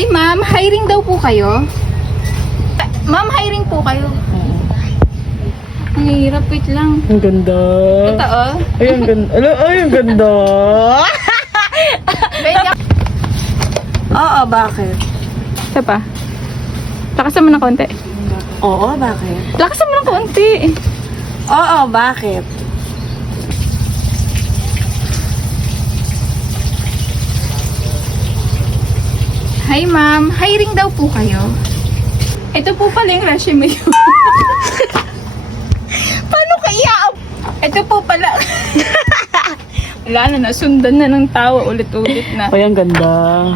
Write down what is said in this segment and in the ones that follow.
Hi ma'am, hiring daw po kayo? Ma'am, hiring po kayo? Ang hirap, wait lang. Ang ganda. Totoo? Ay, ang ganda. Ay, ang ganda. Wait lang. Oo, bakit? Isa pa. Lakasan mo ng konti. Oo, bakit? Lakasan mo ng konti. Oo, bakit? Hi ma'am, hiring daw po kayo? Ito po pala yung resume ko. Paano kaya? Ito po pala. Wala na, nasundan na ng tawa ulit-ulit na. Ay, ang ganda.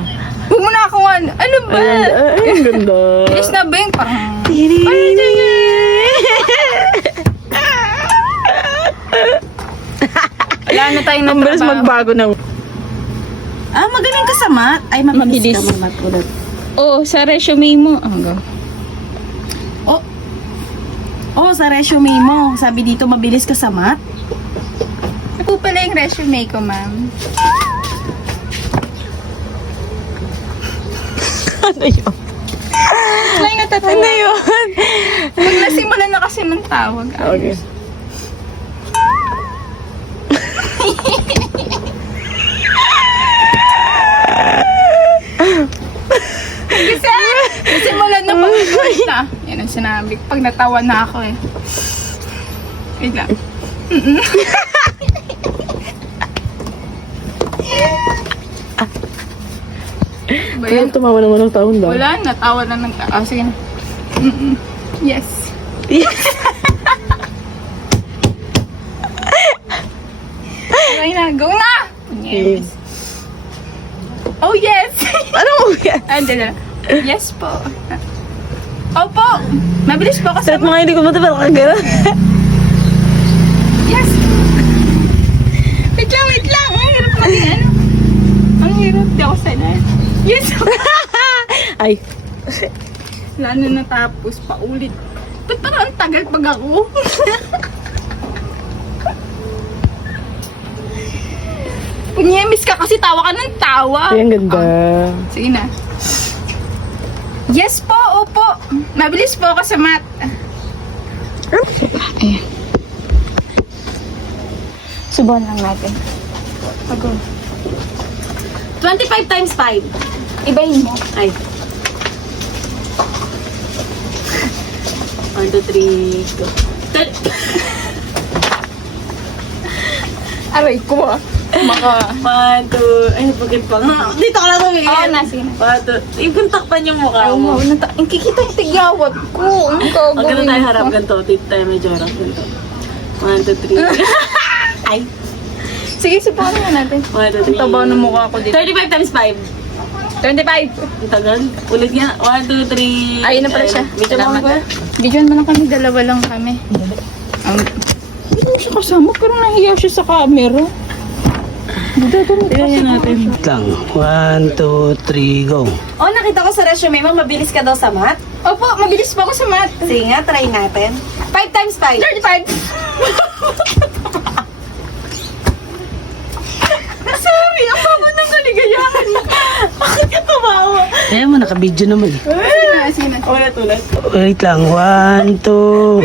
Huwag mo na ako ano ba? Ay, ang ganda. Bilis na ba yung parang... Wala na tayong Ang bilis natrabaho. magbago na. Ah, magaling ka sa math? Ay, mabilis Mabilis. ka mag-math ulit. Oo, sa resume mo. Hanggang. Oh, sa resume mo. Sabi dito, mabilis ka sa math? Ito po pala yung resume ko, ma'am. Ano yun? Wala yung natatawa. Ano yun? Pag nasimulan na kasi ng tawag. Okay. Kasi, nasimulan na pag na. Yan ang sinabi ko. Pag natawa na ako eh. Wait lang. Ba Kaya yan? tumawa naman ng taon daw. Wala, natawa na ng tao. Sige na. Yes. Okay na, go na! Yes. Oh, yes! Ano mo yan? Andun na. Yes po. Opo! Mabilis po kasi. Set mga hindi ko matapal ka gano'n. Yes! Wait lang! Ang hirap maging ano. Ang hirap. Di ako sanay. Yes! Ay. Wala na natapos. Paulit. Ba't parang ang tagal pag ako? Punyemis ka kasi tawa ka ng tawa. Ay, ang ganda. Sige na. Yes po, opo. Mabilis po ako sa math. Ayan. Subuhan lang natin. Pag 25 times 5. ibahin mo. Ay. 1, 2, 3, go. Aray ko ah. Maka... 1, 2, ay, bakit pa nga? Dito ka lang tumingin. Oo na, sige na. 1, 2, yung takpan yung mukha Ayaw mo. mo. Ang kikita yung tigyawat ko. Ang O, gagawin ganun tayo harap, ko. ganito. Dito tayo medyo harap, ganito. 1, 2, 3. Ay. Sige, subukan na natin. 1, 2, 3. Ang taba ng mukha ko dito. 35 times 5. 25. Ang tagal. Ulit nga. 1, 2, 3. Ayun na pala siya. Medyo mo ba? Bidyon mo lang kami, dalawa lang kami. Hindi mo siya kasama, pero nahiya siya sa camera. Tingnan niya natin. Lang. 1, 2, 3, go. Oh, nakita ko sa resume mo, mabilis ka daw sa math. Opo, mabilis pa ako sa math. Sige nga, try natin. 5 times 5. 35. Sorry, ang bago ng kaligayahan mo. Bakit ka tumawa? Kaya mo, naka-video naman eh. Sige na. Ulit. Wait lang. 1, 2,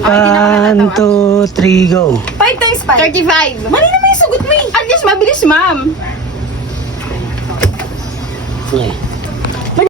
1, 2, 3, go. 5 times 5. 35. Mali naman yung sugot mo eh. At least mabilis, ma'am. Okay.